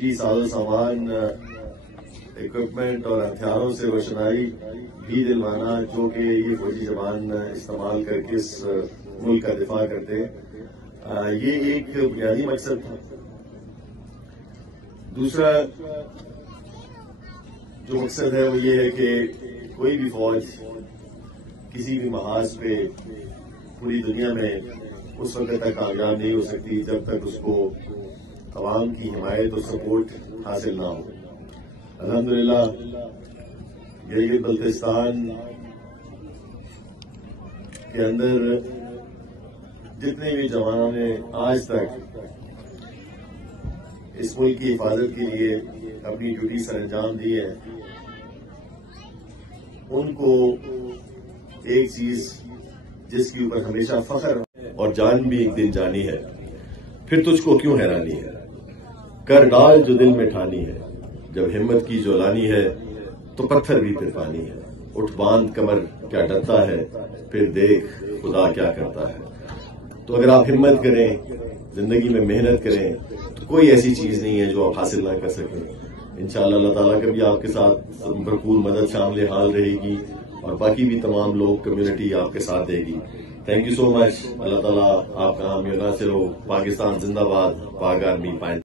جی ساز و سامان اکوپمنٹ اور ہتھیاروں سے روشنائی بھی دلوانا جو کہ یہ فوجی جوان استعمال کر کے اس ملک کا دفاع کرتے ہیں، یہ ایک بنیادی مقصد تھا۔ دوسرا جو مقصد ہے وہ یہ ہے کہ کوئی بھی فوج کسی بھی محاذ پہ پوری دنیا میں اس وقت تک کامیاب نہیں ہو سکتی جب تک اس کو عوام کی حمایت اور سپورٹ حاصل نہ ہو۔ الحمدللہ گلگت بلتستان کے اندر جتنے بھی جوانوں نے آج تک اس ملک کی حفاظت کے لیے اپنی ڈیوٹی سر انجام دی ہے، ان کو ایک چیز جس کے اوپر ہمیشہ فخر اور جان بھی ایک دن جانی ہے، پھر تجھ کو کیوں حیرانی ہے، کر ڈال جو دل میں ٹھانی ہے، جب ہمت کی جو لانی ہے تو پتھر بھی پھر پانی ہے، اٹھ باندھ کمر کیا ڈرتا ہے، پھر دیکھ خدا کیا کرتا ہے۔ تو اگر آپ ہمت کریں، زندگی میں محنت کریں تو کوئی ایسی چیز نہیں ہے جو آپ حاصل نہ کر سکیں۔ انشاءاللہ اللہ تعالیٰ کا بھی آپ کے ساتھ بھرپور مدد شامل حال رہے گی اور باقی بھی تمام لوگ کمیونٹی آپ کے ساتھ دے گی۔ تھینک یو سو مچ۔ اللہ تعالیٰ آپ کا حامی و ناصر ہو۔ پاکستان زندہ باد، پاک آرمی پائے